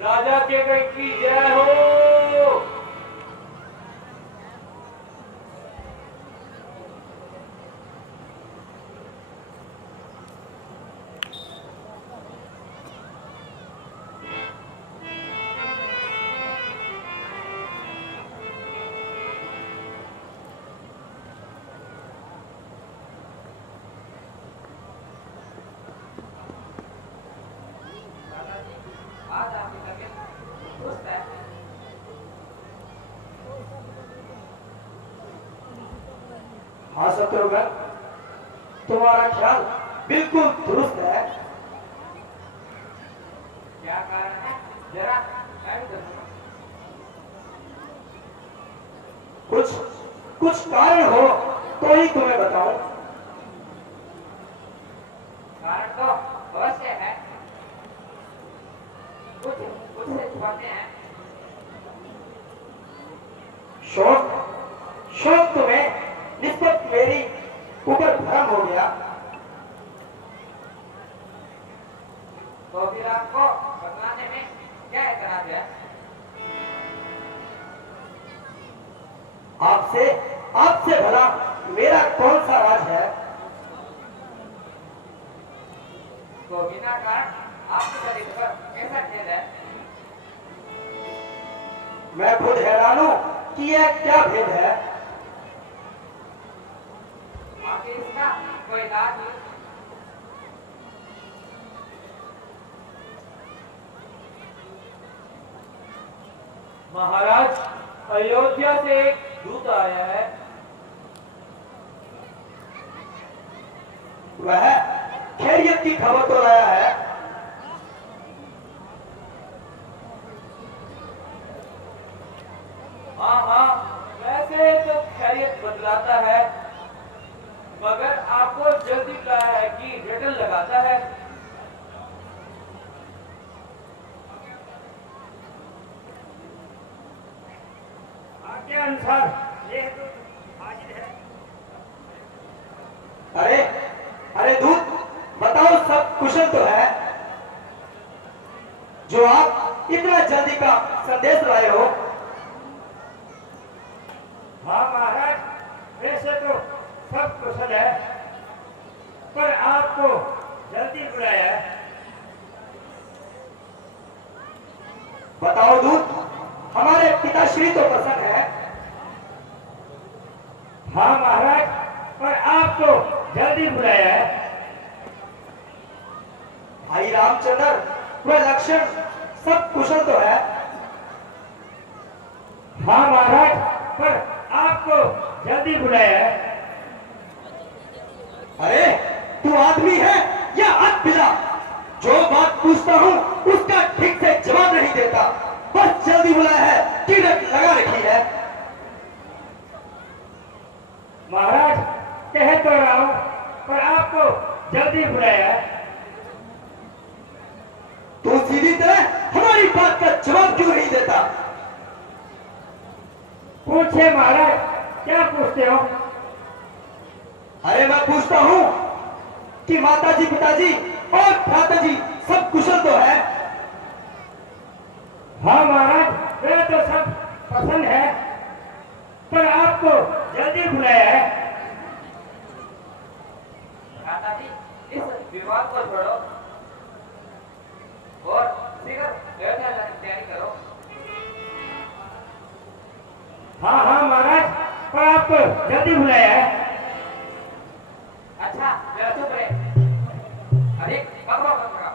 राजा के गण की जय हो। हाँ शत्रुघ्न, तुम्हारा ख्याल बिल्कुल दुरुस्त है। क्या कारण है जरा मैं भी देखूंगा। कुछ कुछ कारण हो तो ही तुम्हें बताऊं। कारण तो अवश्य है। कुछ कुछ से छुपाते हैं। शौक शौक तुम्हें निस्बत मेरी ऊपर भ्रम हो गया। तो फिर आपको बतलाने में क्या एतराज है? आपसे आपसे भला मेरा कौन सा राज है? तो बिना कारण आपके चरित्र पर कैसा खेद है? मैं खुद हैरान हूं कि यह क्या भेद है। आखिर इसका कोई इलाज नहीं। महाराज, अयोध्या से एक दूत आया है। वह खैरियत की खबर तो लाया है। हाँ हाँ, वैसे तो खैरियत बतलाता है, मगर आपको जल्दी बुलाया है कि रिटर्न लगाता है। आपके अनुसार यह तो हाजिर है। अरे अरे दूत, बताओ सब कुशल तो है जो आप इतना जल्दी का संदेश लाए हो? हाँ महाराज, वैसे तो सब कुशल है, पर आपको जल्दी बुलाया है। बताओ दूत, हमारे पिताश्री तो प्रसन्न है। हाँ महाराज, पर आपको जल्दी बुलाया है। भाई रामचंद्र व लक्ष्मण सब कुशल तो है। हाँ महाराज, पर आपको जल्दी बुलाया है। अरे तू आदमी है या अधबिला? जो बात पूछता हूँ उसका ठीक से जवाब नहीं देता। बस जल्दी बुलाया है, टिकट लगा रखी है। महाराज, कह तो रहा हूं, पर आपको जल्दी बुलाया है। तू सीधी तरह हमारी बात का जवाब क्यों नहीं देता? पूछे महाराज, क्या पूछते हो? अरे मैं पूछता हूँ कि माताजी, पिताजी और भ्राताजी सब कुशल तो है? हाँ महाराज, वे तो सब पसंद है, पर आपको जल्दी बुलाया है। दादाजी, इस विवाद को छोड़ो और शीघ्र अयोध्या जाने की तैयारी करो। हाँ हाँ महाराज, पर आपको जल्दी बुलाया है। अच्छा, जरा चुप रहे। अरे बकवास मत करो।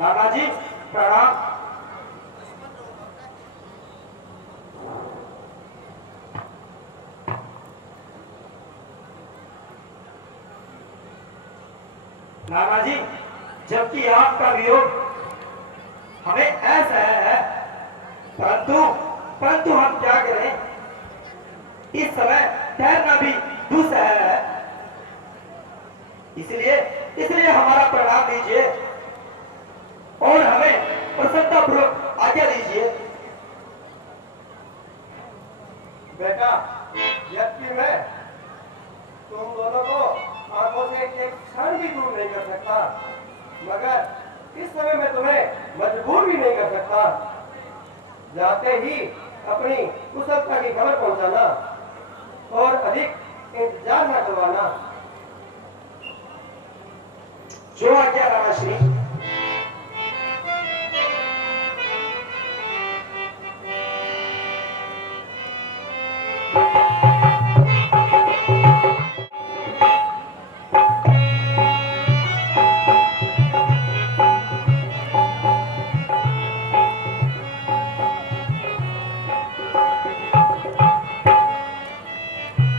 नाना जी प्रणाम। नाना जी, जबकि आपका वियोग हमें ऐसा है, परंतु परंतु हम क्या करें? इस समय ठहरना भी दुस्सह है। इसलिए इसलिए हमारा प्रणाम दीजिए और हमें प्रसन्नतापूर्वक आज्ञा दीजिए। बेटा, यह क्यों है? तुम दोनों को आंखों से एक क्षण भी दूर नहीं कर सकता, मगर इस समय मैं तुम्हें मजबूर भी नहीं कर सकता। जाते ही अपनी कुशलता की खबर पहुंचाना और अधिक इंतजार न करवाना। जो आज्ञा रामाश्री।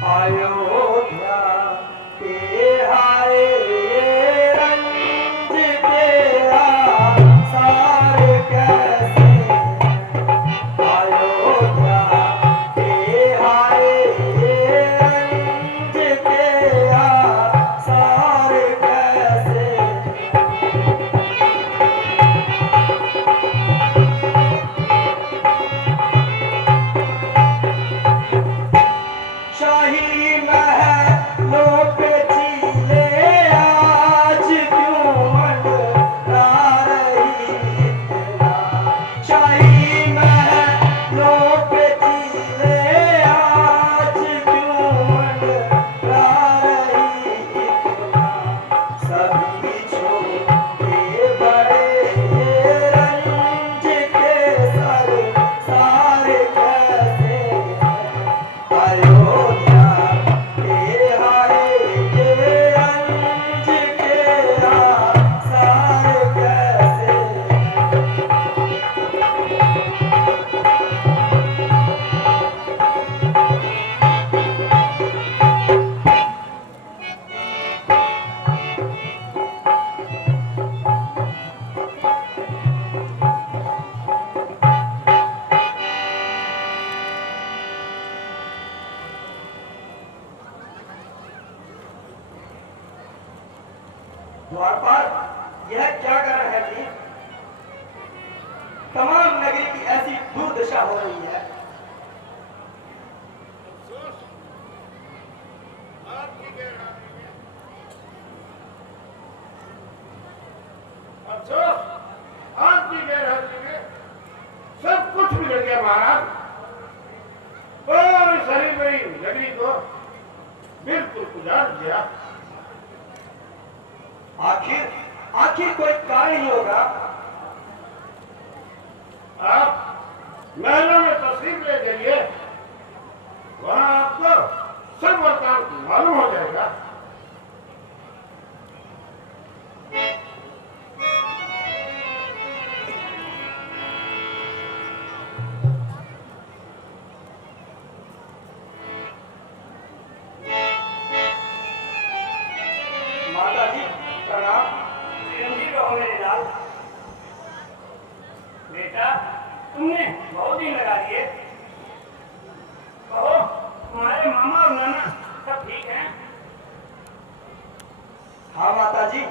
अयोध्या के हाय रंज के आसार कैसे, अयोध्या के हाय रंज के आसार कैसे। शाही महलों पे चीले आज क्यों मंडरा रही इतना, शाही महलों पे चीले आज क्यों मंडरा रही इतना। सभी छोटे बड़े रंज के सर सारे कैसे हैं। अयोध्या के हाय रंज के आसार कैसे। द्वारपाल, यह क्या कारण है जी? तमाम नगरी की ऐसी दुर्दशा हो रही है। आपकी गैरहाजिरी में सब कुछ बिगड़ गया महाराज। और सारी बड़ी नगरी को बिल्कुल उजाड़ दिया। आखिर आखिर कोई कारण ही होगा। आप महलों में तशरीफ ले जाइए, वहां आपको सब वर्तान मालूम हो जाएगा। माता जी प्रणाम। चिरंजीवी रहो मेरे लाल। बेटा, तुमने बहुत दिन लगा दिए। कहो, तुम्हारे मामा और नाना सब ठीक हैं? हाँ माता जी,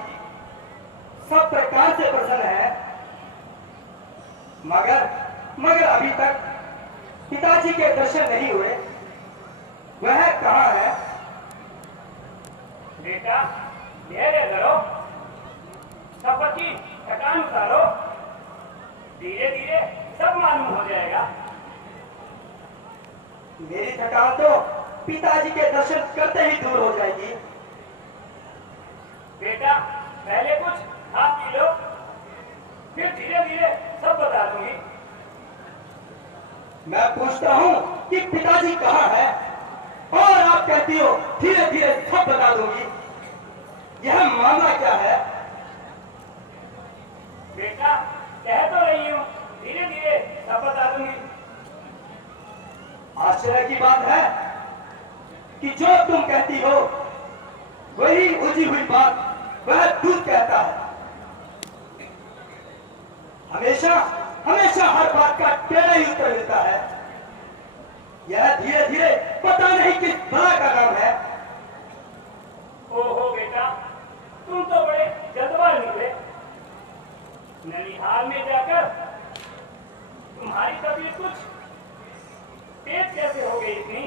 सब प्रकार से प्रसन्न है, मगर अभी तक पिताजी के दर्शन नहीं हुए। वह कहाँ है? बेटा, धैर्य करो, सफर की थकान उतारो, धीरे धीरे सब मालूम हो जाएगा। मेरी थकान तो पिताजी के दर्शन करते ही दूर हो जाएगी। बेटा, पहले कुछ खा पी लो, फिर धीरे धीरे सब बता दूंगी। मैं पूछता हूँ कि पिताजी कहाँ है, और आप कहती हो धीरे धीरे सब बता दूंगी। यह मामला क्या है? बेटा, कह तो रही हूँ, धीरे धीरे सब बता दूंगी। आश्चर्य की बात है कि जो तुम कहती हो वही उलझी हुई बात वह दूध कहता है। हमेशा हमेशा हर बात का टेढ़ा ही उत्तर मिलता है। यह धीरे धीरे पता नहीं किस बला का नाम है। ओहो बेटा, तुम तो बड़े जल्दबाज निकले। ननिहाल में जाकर तुम्हारी तबीयत कुछ तेज कैसे हो गई इतनी?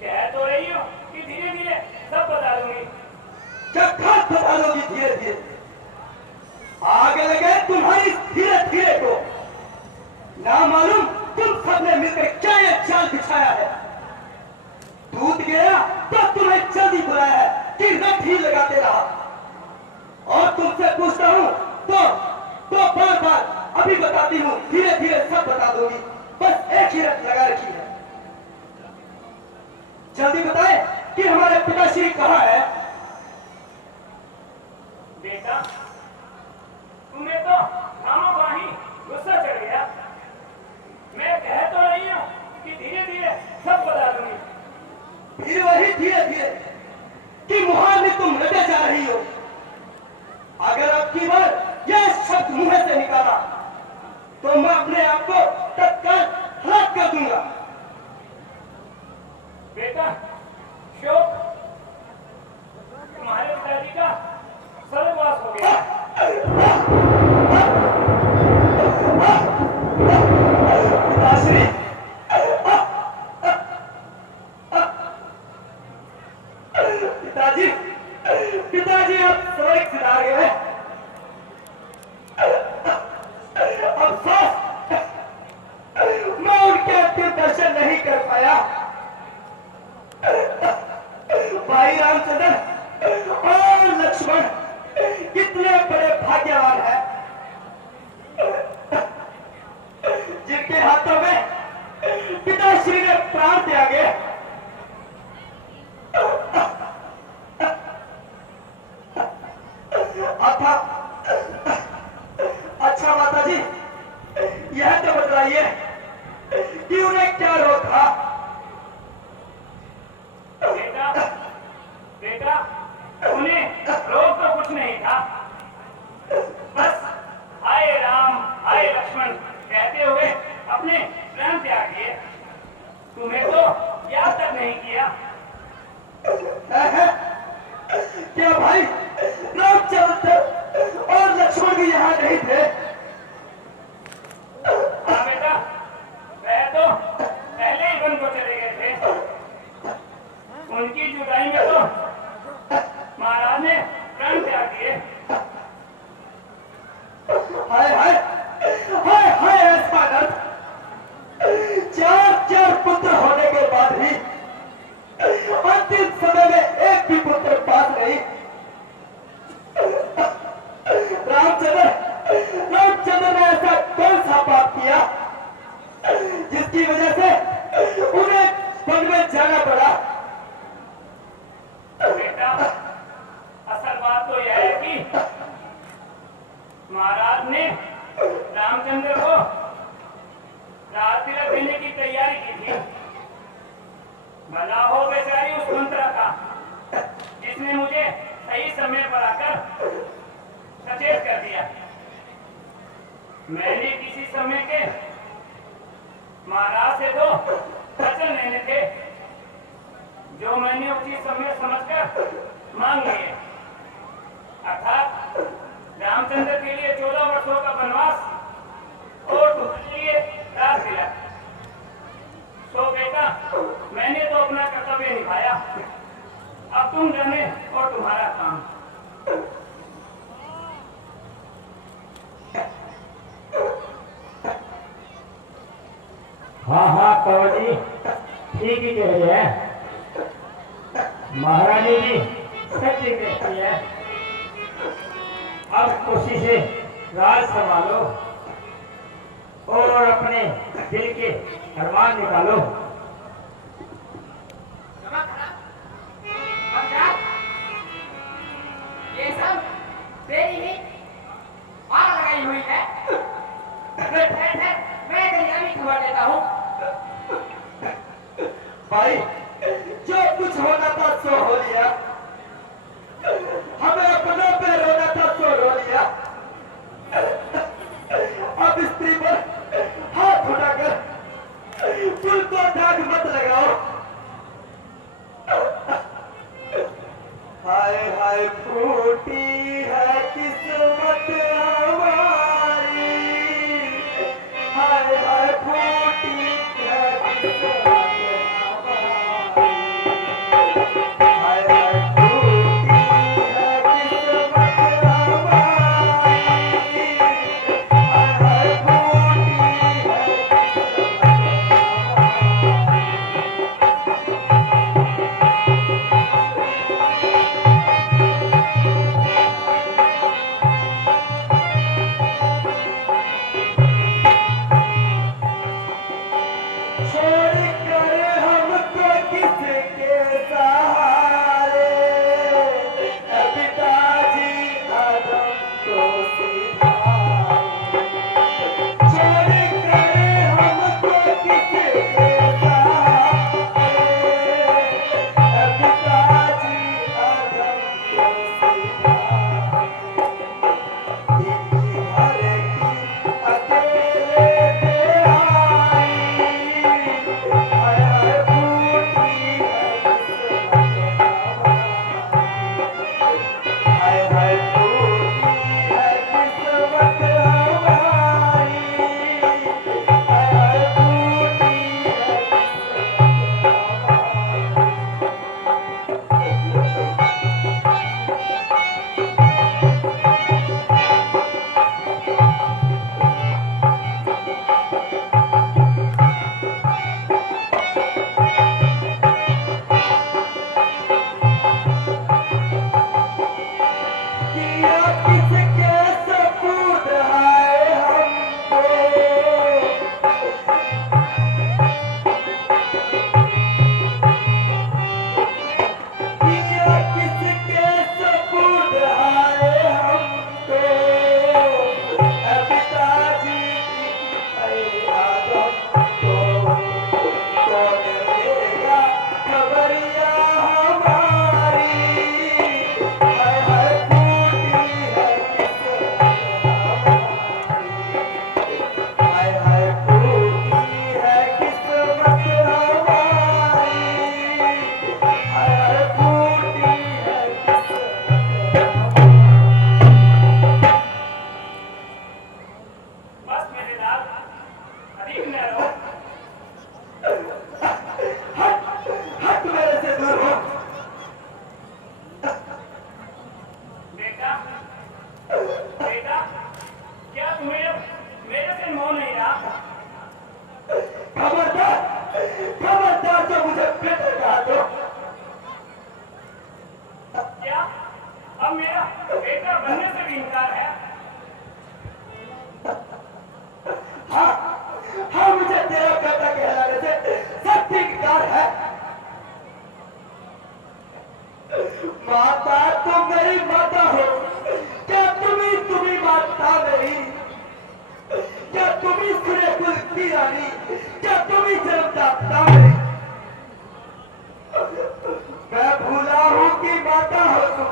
कह तो रही हो कि धीरे धीरे मालूम तुम सबने मिलकर क्या ये जाल बिछाया है। टूट गया तो तुम्हें जल्दी बुलाया है कि रट ही लगाते रहा। और तुमसे पूछता हूं तो बार बार अभी बताती हूं, धीरे धीरे सब बता दूंगी। बस एक ही रट लगा रखी है। जल्दी बताए कि हमारे पिताश्री कहाँ है। बेटा, तुम्हें तो खामोखा ही गुस्सा चढ़ गया। मैं कह तो रही हूं कि धीरे धीरे सब बता दूंगी। फिर वही धीरे धीरे कि मुहार में तुम रटे जा रही हो। अगर अब की बार यह शब्द मुंह से निकाला तो मैं अपने आप को तत्काल हलाक कर दूंगा। बेटा, शोक, तुम्हारे पिताजी का सर्वनाश हो गया। पिताश्री, पिताजी, पिताजी अब स्वर्ग सिधार गए। अफसोस, मैं उनके अंतिम दर्शन नहीं कर पाया। भाई रामचंद्र और लक्ष्मण कितने बड़े भाग्यवान हैं, जिनके हाथों में पिताश्री ने प्राण त्यागे। अच्छा माता जी, यह तो बताइए कि उन्हें क्या रोग था। बेटा, बेटा, उन्हें रोग तो कुछ नहीं था। बस हाय राम हाय लक्ष्मण कहते हुए अपने प्राण त्याग दिए। तुम्हें तो याद तक नहीं किया। क्या भाई रामचंद्र और लक्ष्मण भी यहाँ नहीं थे? हाँ बेटा, वह तो पहले ही वन को चले गए थे। उनकी जुदाई में तो महाराज ने प्राण त्याग दिए। हाय हाय हाय हाय, ऐसा दर्द। चार पुत्र होने के बाद भी अंतिम समय में एक भी पुत्र पास नहीं। रामचंद्र ने ऐसा कौन सा पाप किया जिसकी वजह से उन्हें वन में जाना पड़ा? बेटा, असल बात तो यह है कि महाराज ने रामचंद्र को राज तिलक देने की तैयारी की थी। भला हो बेचारी उस मंत्रा का जिसने मुझे सही समय पर आकर सचेत कर दिया। मैंने किसी समय के महाराज से तो वचन लेने थे जो मैंने उसी समय समझकर मांग लिए। अर्थात रामचंद्र के लिए 14 वर्षों का वनवास और तुम्हारे लिए राज तिलक। तो बेटा, मैंने तो अपना कर्तव्य निभाया। अब तुम जाने और तुम्हारा काम। हाँ हाँ कंवर जी, ठीक ही कह रहे हैं। महारानी जी सच ही कहती है। अब खुशी से राज संभालो और अपने दिल के अरमान निकालो। ये सब तेरी ही आग लगाई हुई है। मैं तेरी अभी खबर देता हूँ। भाई, जो कुछ होना था सो हो लिया। हमें अपनों पे रोना था सो रो लिया। अब स्त्री पर हाथ उठाकर फूल को दाग मत लगाओ। हाय हाय फूटी है किस्मत हमारी। हाय हाय फूटी है किस्मत हमारी। हाय हाय फूटी है किस्मत हमारी। हाय हाय फूटी है क्या तुम ही जन्मदाता मेरी? मैं भूला हूं कि माता हो तुम।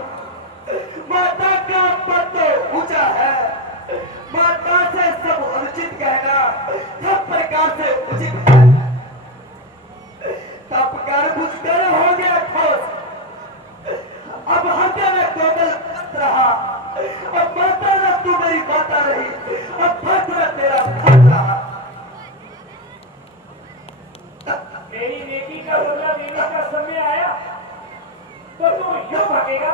माता का पद तो ऊंचा है, माता से सब अनुचित कहना सब प्रकार से उचित है। तब कर बुझ कर हो गया ठोस, अब हृदय में कोमल मत रहा। अब माता न तू मेरी माता रही, अब भक्त न तेरा भक्त रहा। मेरी नेकी का बदला देने का समय आया तो तू यूं भागेगा?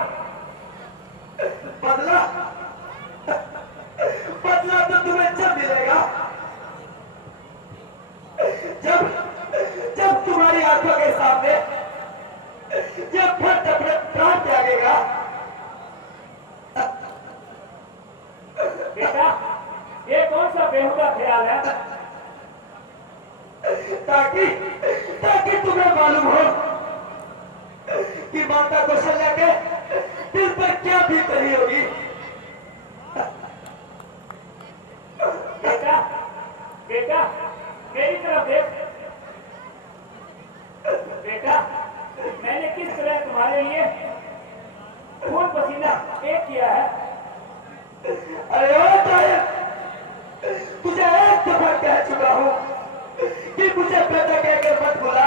बदला बदला तो तुम्हें जब मिलेगा जब जब तुम्हारी आंखों के सामने ये भक्त अपने प्राण त्यागेगा। बेटा, ये कौन सा बेहुदा ख्याल है? ताकि ताकि तुम्हें मालूम हो कि माता कौशल्या के दिल पर क्या बीत रही होगी। बेटा, बेटा, मेरी तरफ देख। बेटा, मैंने किस तरह तुम्हारे लिए खून पसीना एक किया है। अरे ओ तायब, तुझे एक दफा कह चुका हूं कि मुझे बेटा कहकर मत बुला।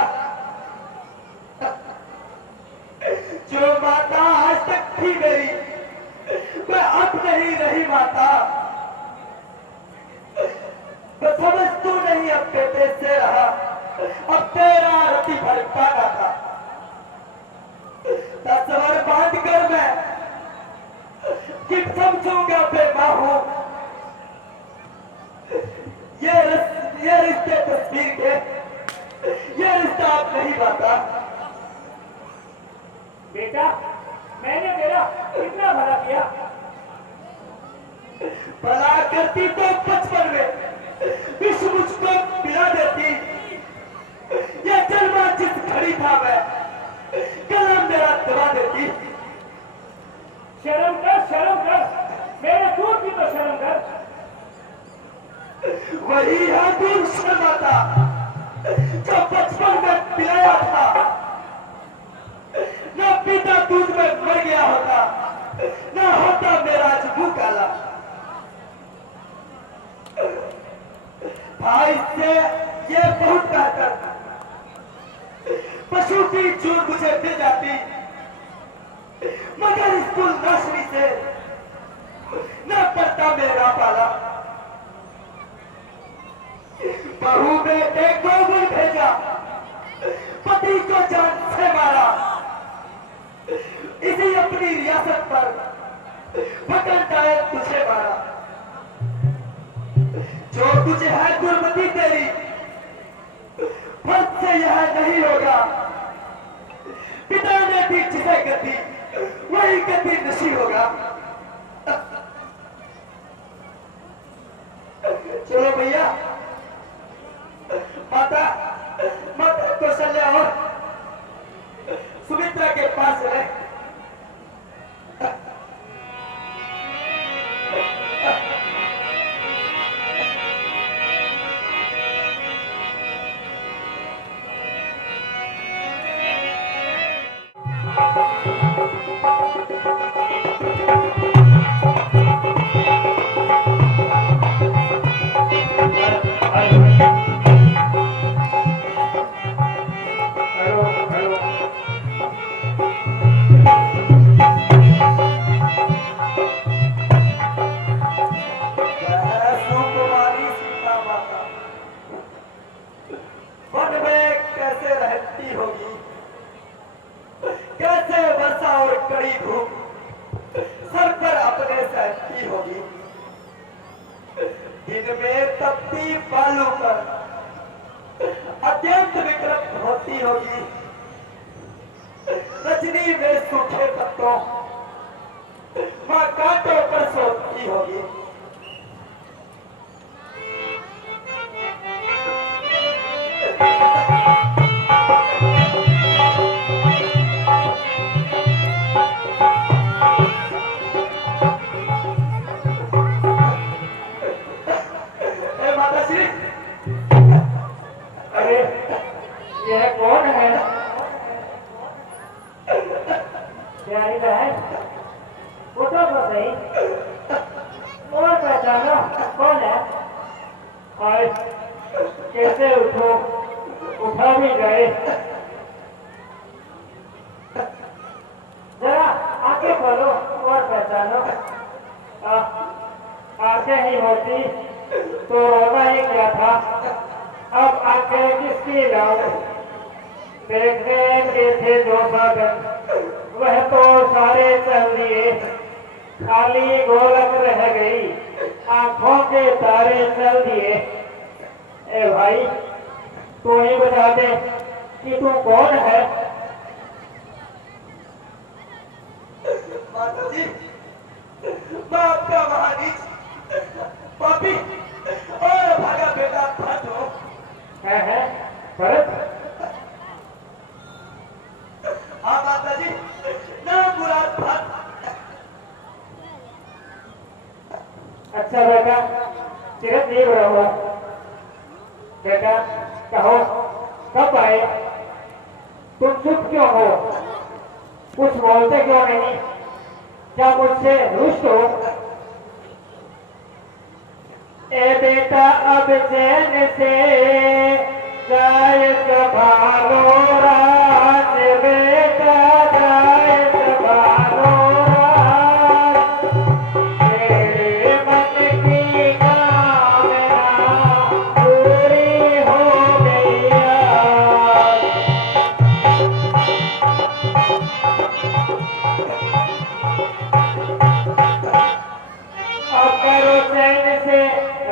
जो माता आज तक थी मेरी, मैं अब नहीं रही माता। मैं समझ तू नहीं अब बेटे से रहा, अब तेरा रति भड़काना था। तस्वर बांध कर मैं कि समझूंगा बेमां हूं। ये रिश्ते तस्वीर के, ये रिश्ता आप नहीं पाता। बेटा, मैंने तेरा कितना भला किया। भला करती तो बचपन में विश्व मुझको पिला देती। ये जन्मा जिस घड़ी था मैं, कलम मेरा दबा देती। शर्म कर, मेरे दूध की तो शर्म कर। वही है दूध शर्माता जो बचपन में पिलाया था। न पिता दूध में मर गया होता, न होता मेरा आज मुंह काला। भाई से ये बहुत बेहतर पशु की चूर मुझे मिल जाती, मगर स्कूल नर्सरी से न पड़ता मेरा पाला। बहू बेटे को भी भेजा, पति को जान से मारा। इसी अपनी रियासत पर भटकताए तुझे मारा। जो तुझे है दुर्मति तेरी, फर्ज से यह नहीं होगा। पिता ने भी जिसे गति, वही गति नशी होगा। चलो भैया, माता कौशल्या और सुमित्रा के पास रहे। अत्यंत विकृत होती होगी। रजनी में सूखे पत्तों मां कांटों पर सोती होगी। उठा भी गए। जरा आंखें खोलो और पहचानो। आंखें ही होती तो रोना ही क्या था। अब आंखें किसकी लाऊं? देखने के थे जो साधन वह तो सारे चल दिए, खाली गोलक रह गई, आंखों के तारे चल दिए। ए भाई, तू ही बता दे कि तू कौन है? माता जी, मैं आपका महानीच पापी और भागा बेटा भट्ट हूँ। है भरत? हाँ माता जी, नाम मुराद भट्ट। अच्छा बेटा, चिरंजीव रहो। बेटा कहो, कब आए? तुम चुप क्यों हो? कुछ बोलते क्यों नहीं? क्या मुझसे रुष्ट हो? ए बेटा अब चैन से जाए संभालो राज, बेटा जाए संभालो राज, तेरे मन की कामना पूरी हो गई आज। अब करो चैन से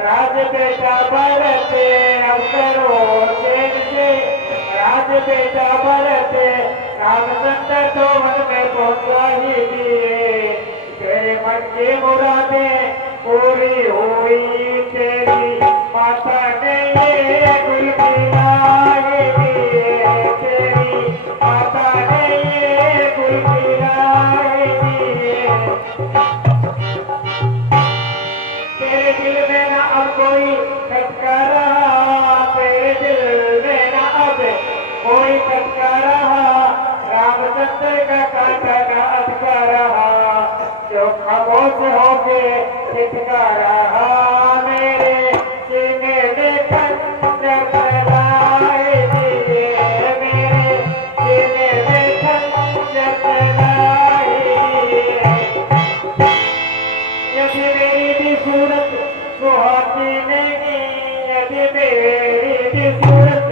राज बेटा बरते, अब करो चैन से राज बेटा बरते, रामचंद्र तो मन में पहुंचा ही दिए, तेरे मन की मुरादें पूरी हुई, तेरी माता ने ये गुल खिलाए दिए, तेरी माता ने ये गुल खिलाए दिए। तेरे दिल में ना अब कोई खटका रहा, तेरे दिल में ना अब कोई खटका रहा, रामचंद्र का कांटा ना अटका रहा, जो खामोश होके छिटका रहा, मेरे सीने में खंजर चलाए दिए, मेरे सीने में खंजर चलाए दिए। यदि मेरी भी सूरत सुहाती नहीं, यदि मेरी भी सूरत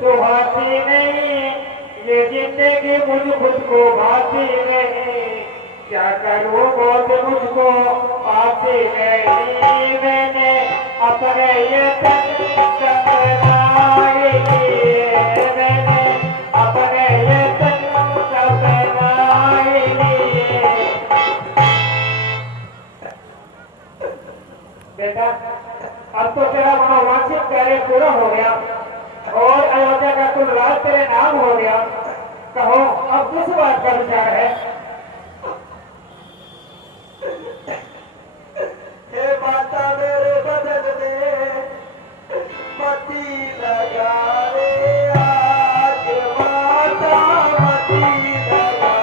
सुहाती नहीं, ये जिंदगी मुझ खुद को भाती नहीं, क्या करूँ मौत मुझको आती नहीं, मैंने अपने ये तन सपनाए लिए, मैंने अपने ये तन सपनाए लिए। बेटा अब तो तेरा मनोवांछित कार्य पूरा हो गया और अयोध्या का कुल राज तेरे नाम हो गया। कहो अब किस बात का विचार है? हे माता मेरे बदन में मती लगा रे आज, माता मती लगा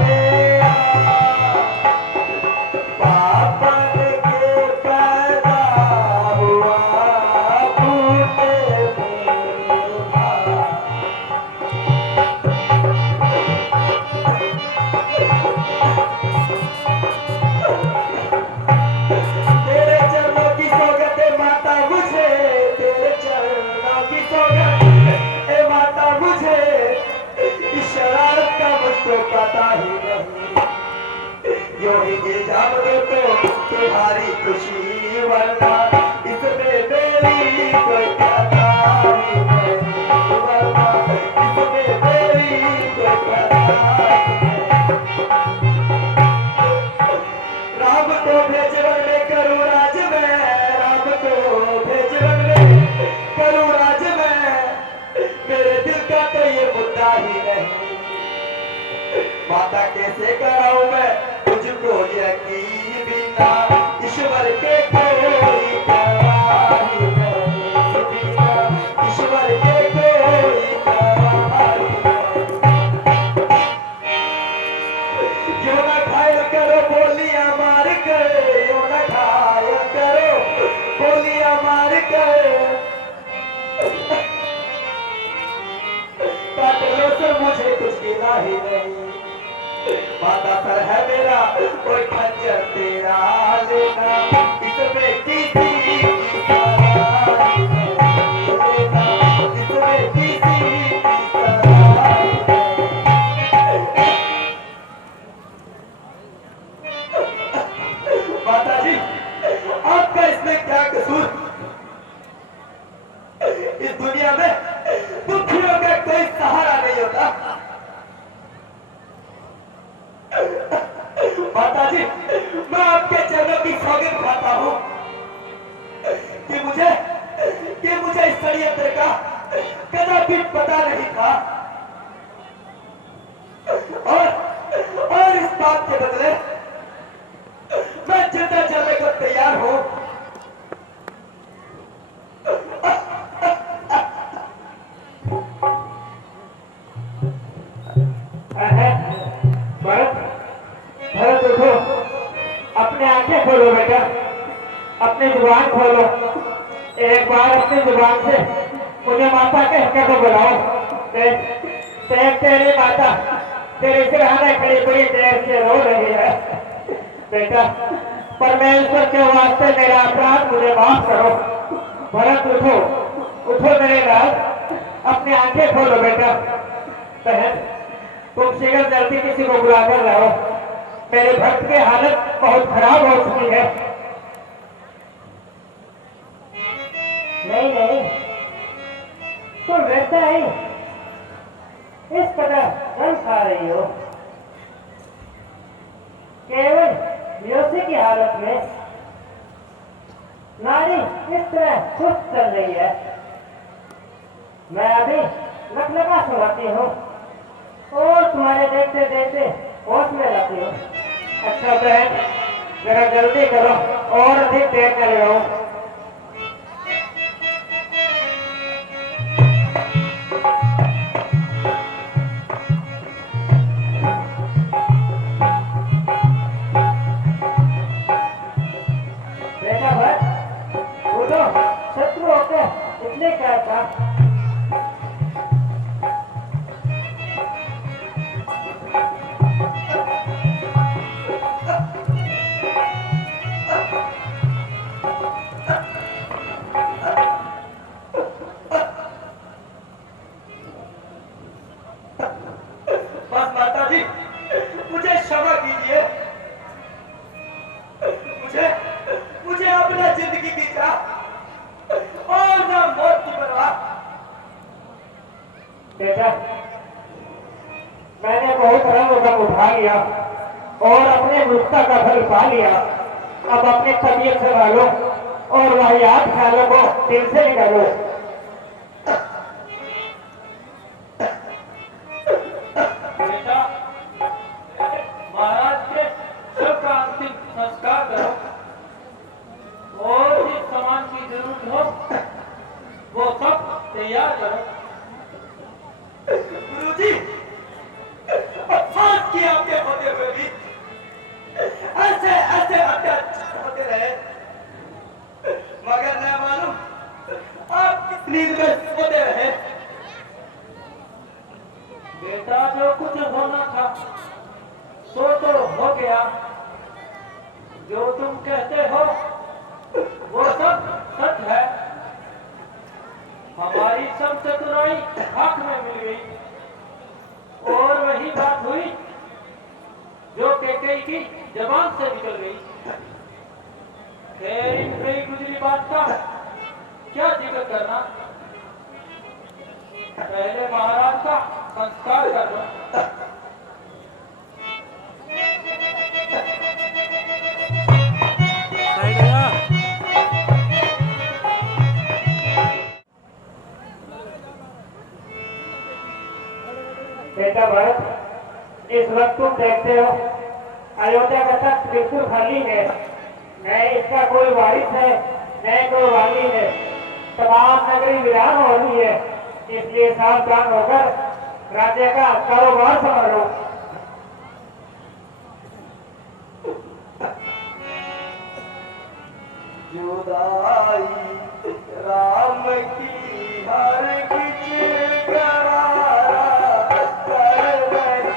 रे आज, पापन के पैदा हुआ फूटे मेरा। तेरे चरणों की सौगत है माता मुझे, तेरे चरणों की सौगत है माता मुझे, इस शरारत का मुझको पता ही नहीं, यूं ही इल्जाम दो तो तुम्हारी खुशी, वरना इसमें मेरी कोई कथा ही नहीं, वरना इसमें मेरी कोई कथा ही नहीं। राम को भेजवन में करूँ राज में, राम को भेजवन में करूँ राज में, मेरे दिल का तो ये मुद्दा ही नहीं, माता कैसे कराऊं मैं तुझको यकीन बिना, ईश्वर के कोई गवाही नहीं बिना, ईश्वर के कोई गवाही नहीं। क्यों न घायल करो बोलियां मार कर, क्यों न घायल करो बोलियां मार कर, ही नहीं। माता पर है मेरा कोई खंजर तेरा लेना, इसमें किसी की सराहना नहीं, इसमें किसी की सराहना नहीं। माता जी, आपका इसमें क्या कसूर? इस दुनिया में दुखियों का कोई सहारा नहीं होता। माता जी, मैं आपके चरणों की सौगंध खाता हूं कि मुझे इस षड्यंत्र का कदापि पता नहीं था, और इस बात के बदले मैं जिंदा जाने को तैयार हूं। भरत उठो, अपने आंखें खोलो बेटा, अपनी जुबान खोलो। एक बार अपनी जुबान से मुझे माता कहकर तो बुलाओ। देख तेरी माता तेरे सिरहाने खड़ी बड़ी देर से रो रही है बेटा। परमेश्वर के वास्ते मेरा अपराध मुझे माफ करो। भरत उठो, उठो मेरे लाल, अपनी आंखें खोलो बेटा। बहन, तुम शीघ्र जल्दी किसी को बुलाकर लाओ, मेरे भक्त की हालत बहुत खराब हो चुकी है। नहीं, तुम वैसा ही इस कदर रंग खा रही हो, केवल बेहोशी की हालत में नारी इस तरह सुस्त चल रही है। मैं अभी लखलखा सुनाती हूँ और तुम्हारे देखते देखते होश में लाती हूँ। अच्छा बहन, जरा जल्दी करो और अधिक देर कर रहे हो। बेटा भट्ट, उठो, शत्रु होते इतने क्या था। बस माता जी, मुझे क्षमा कीजिए। मुझे अपना जिंदगी की चाह और ना मौत की परवाह। बेटा, मैंने बहुत रंग उठा लिया और अपने मुक्ता का फल पा लिया। अब अपनी तबीयत संभालो और वाहियात ख्यालों को दिल से निकालो। बेटा, महाराज के शव का अंतिम संस्कार करो और जिस सामान की जरूरत हो वो सब तैयार करो। गुरुजी, अफसोस किया आपके होते हुए भी ऐसे अत्याचार होते रहे, मगर न मालूम आप किस नींद में सोते रहे। बेटा, जो कुछ होना था सो तो हो गया। जो तुम कहते हो वो सब सच है। हमारी सब चतुराई हाथ में मिल गई और वही बात हुई जो कैकेयी की जबान से निकल गई। खैर, इन गई गुजरी बात का क्या जिक्र करना, पहले महाराज का संस्कार कर लो। बेटा भरत, इस वक्त तुम देखते हो अयोध्या का तख्त बिल्कुल खाली है। न इसका कोई वारिस है, न कोई वाली है। तमाम नगरी वीरान हो रही है, इसलिए सावधान होकर राज्य का कारोबार संभालो। जुदाई राम की हर किसी करारा कर रही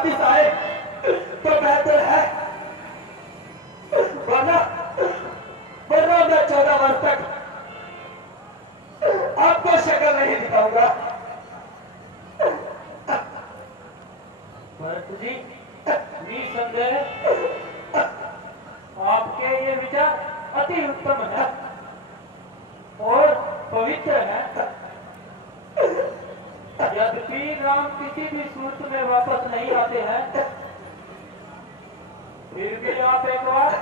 वापिस आए तो बेहतर है, वरना वरना मैं 14 वर्ष तक आपको शक्ल नहीं दिखाऊंगा। भरत जी, निसंदेह आपके ये विचार अति उत्तम है और पवित्र है। यद्यपि राम किसी भी सूरत में वापस नहीं आते हैं, फिर भी आप एक बार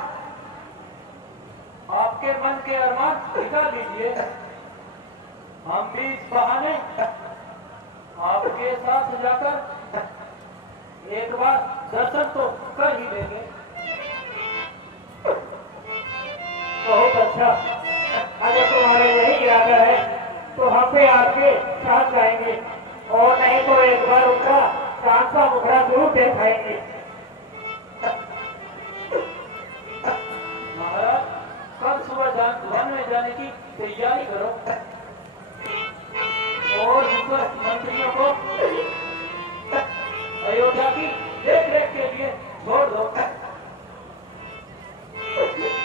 आपके मन के अरमान निकाल लीजिए। हम भी इस बहाने आपके साथ जाकर एक बार दर्शन तो कर ही लेंगे। बहुत अच्छा, अगर तुम्हारे यही इरादा है तो हम भी आपके साथ जाएंगे, और नहीं तो एक बार उनका शांत सा मुखड़ा जरूर दिखाएंगे। महाराज, कल सुबह वन में जाने की तैयारी करो और मंत्रियों को अयोध्या की देख रेख के लिए छोड़ दो।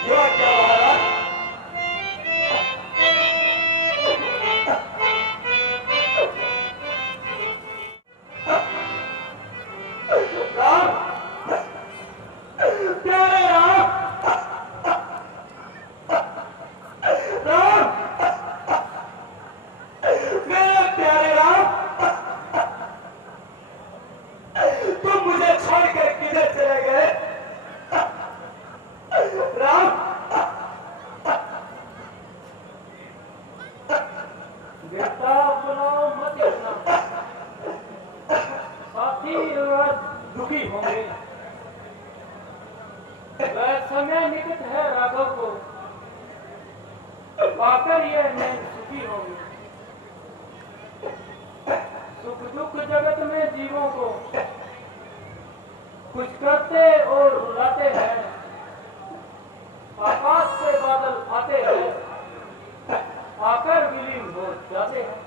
जो आज्ञा महाराज। राम, प्यारे राम, राम, मेरे प्यारे राम, तुम मुझे छोड़कर किधर चले गए? राम, बेटा बुलाओ मत इतना, साथी और दुखी होंगे। वह समय निकट है राघव को पाकर ये नैन सुखी होंगे। सुख दुख जगत में जीवों को कुछ करते और रुलाते हैं। आकाश से बादल आते हैं, आकर विलीन हो जाते हैं।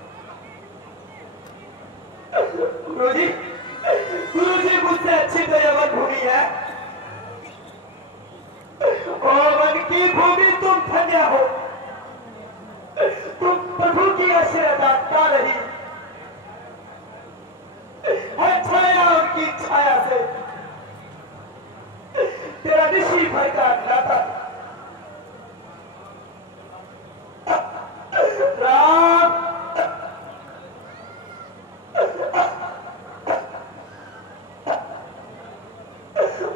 गुरुजी मुझसे अच्छी तो यह वन भूमि है, और वन की भूमि तुम धन्य हो। तुम प्रभु की आशीर्वाद रही है, छाया उनकी छाया से तेरा ऋषि भर का नाता। राम,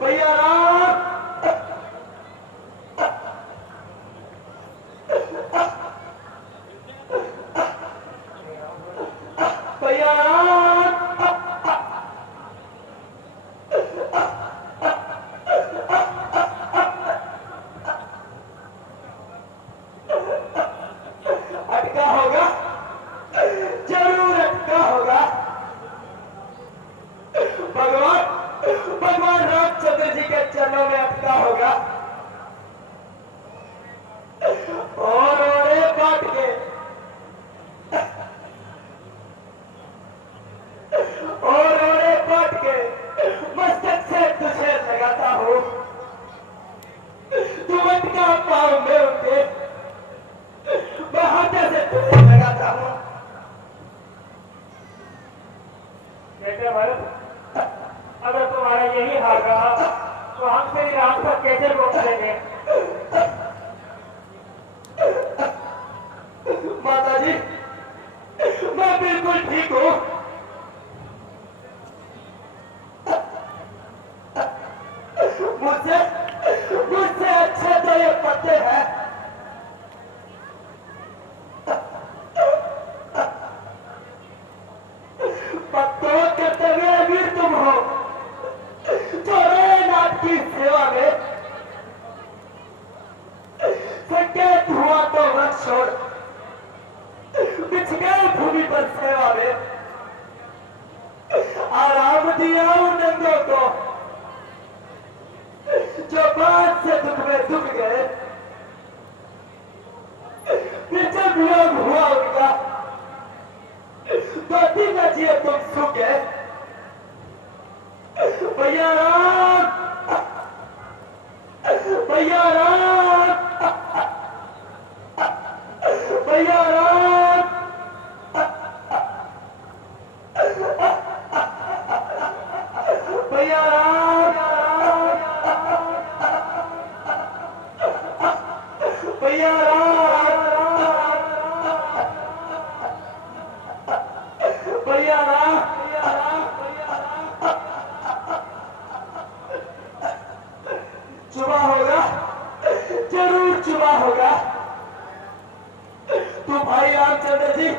भैया राम, भैया राम, अटका होगा, जरूर अटका होगा। भगवान रामचंद्र जी के चरणों में अटका होगा, और ओरे काट के मस्तक से तुझे लगाता हूँ। तू अटका पाँव में उठे, मैं हाथे से तुझे लगाता हूँ। बेटे भरत, अगर तुम्हारा यही हाल रहा तो हम तेरी रास्ता कैसे रोक देंगे? माता जी, मैं बिल्कुल ठीक हूँ। मुझसे अच्छे तो ये पत्ते हैं। पत्तों के तवे वीर तुम हो, जो नाथ की सेवा में भैया राम, भैया राम, भैया राम, भैया राम, भैया राम, भैया राम, चुबा होगा, जरूर चुबा होगा। तो भाई रामचंद्र जी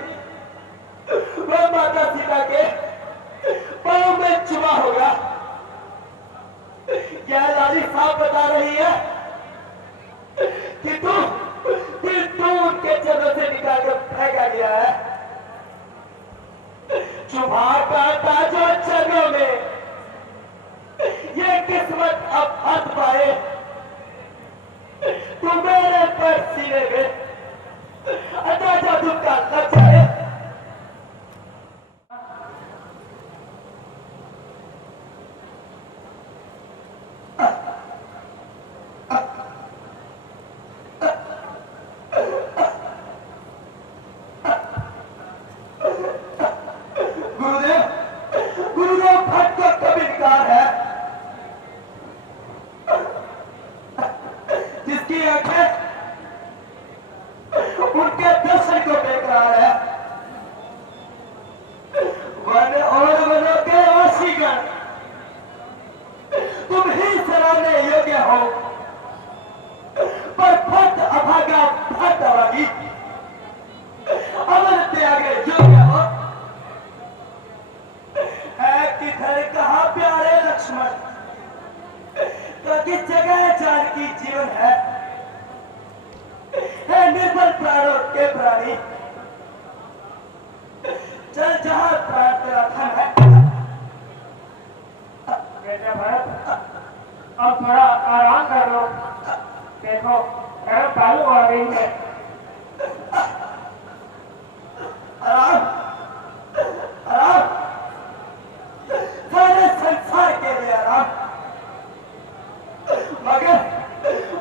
वह माता सीता के पांव में चुबा होगा। यह लाली साहब बता रही है कि तू उनके चरणों से निकाल कर फेंका गया है। चुभा काटा जो चरणों में, ये किस्मत अब हद पाए। तू मेरे पर सीने में अंदाजा दुखा लग जाए। गुरुदेव भट्ट को कभी निकार है, जिसकी आंखें उनके दर्शन को देख रहा है। वन और वनों के वासीगण, तुम ही सराहने योग्य हो, पर भट्ट अभागा भट्ट अभागी अमर त्यागे योग्य हो। है किधर कहा प्यारे लक्ष्मण, तो किस जगह जानकी जीवन है निर्बल प्राणों के प्राणी। चल जहां प्राण तेरा धन है। बेटे भरत, अब थोड़ा आराम कर लो। देखो गर्म चालू हो रही है। आराम, आराम, सारे संसार के लिए आराम,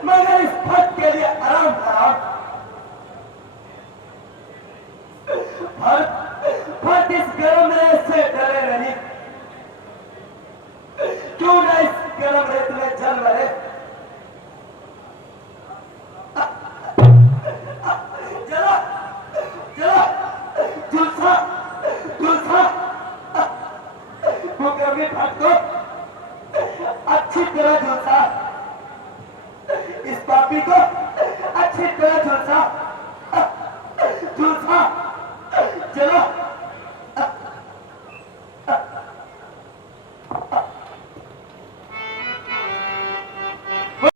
मगर इस भक्त के लिए आराम हराम। भक्त इस गर्म रेत से डरे नहीं, क्यों ना इस गर्म रेत में जल मरे। जला जला झुलसा झुलसा कुकर्मी भक्त को अच्छी तरह झुलसा, इस पापी को अच्छी तरह झुलसा।